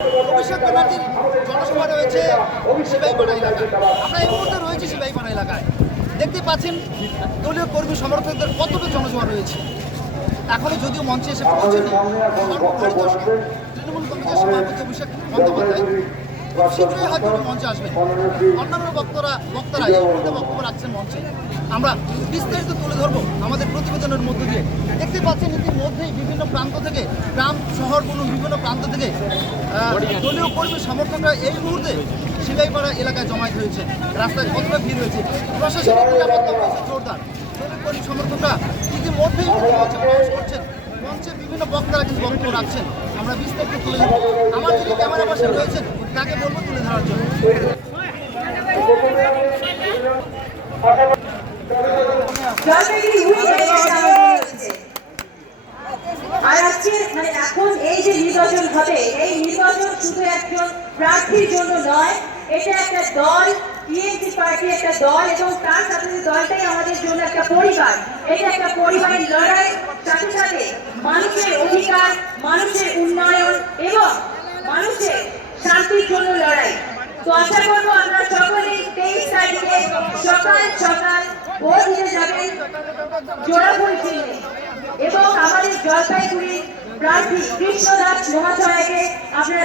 অভিষেক ব্যানার্জির জনসভা রয়েছে সিপাহীপাড়া এলাকায়। আমরা এই মুহূর্তে রয়েছি সিপাহীপাড়া এলাকায়। দেখতে পাচ্ছেন দলীয় কর্মী সমর্থকদের কতটা জনসভা রয়েছে। এখনো যদিও মঞ্চে এসে পৌঁছেনি তৃণমূল কংগ্রেসের সভাপতি অভিষেক বন্দ্যোপাধ্যায়, শীঘ্রই হয়তো মঞ্চে আসবেন। অন্যান্য বক্তারা এই মুহূর্তে বক্তব্য রাখছেন মঞ্চে। আমরা বিস্তারিত তুলে ধরবো আমাদের প্রতিবেদনের মধ্য দিয়ে। দেখতে পাচ্ছেন ইতিমধ্যেই বিভিন্ন প্রান্ত থেকে, গ্রাম শহর কোনো বিভিন্ন প্রান্ত থেকে দলীয় কর্মী সমর্থকরা এই মুহূর্তে সিপাহীপাড়া এলাকায় জমায়েত হয়েছে। রাস্তায় কতটা ভিড় হয়েছে, প্রশাসনিক নিরাপত্তা রয়েছে জোরদার। দলীয় কর্মী সমর্থকরা ইতিমধ্যেই প্রবেশ করছেন মঞ্চে, বিভিন্ন বক্তারা কিন্তু বক্তব্য রাখছেন। আমরা বিস্তারিত তুলে ধরবো। আমার যিনি ক্যামেরা পাশে রয়েছেন তাকে বলবো তুলে ধরার জন্য। আর আজকে এখন এই যে নির্বাচন হবে, এই নির্বাচন শুধু একজন প্রার্থীর জন্য নয়, এটা একটা দল, টিএমসি পার্টি একটা দল, এবং তার সাথে দলটাই আমাদের জন্য একটা পরিবার। এটা একটা পরিবারের লড়াই, সাথে সাথে মানুষের অধিকার, মানুষের উন্নয়ন এবং মানুষের শান্তির জন্য লড়াই। তো আশা করবো আমরা সকলেই 23 তারিখে সকাল সকাল ভোট দিতে যাবেন জোড়াফুল চিহ্নে, এবং আমাদের জলপাইগুড়ির প্রার্থী কৃষ্ণদাস মহাশয়কে আপনারা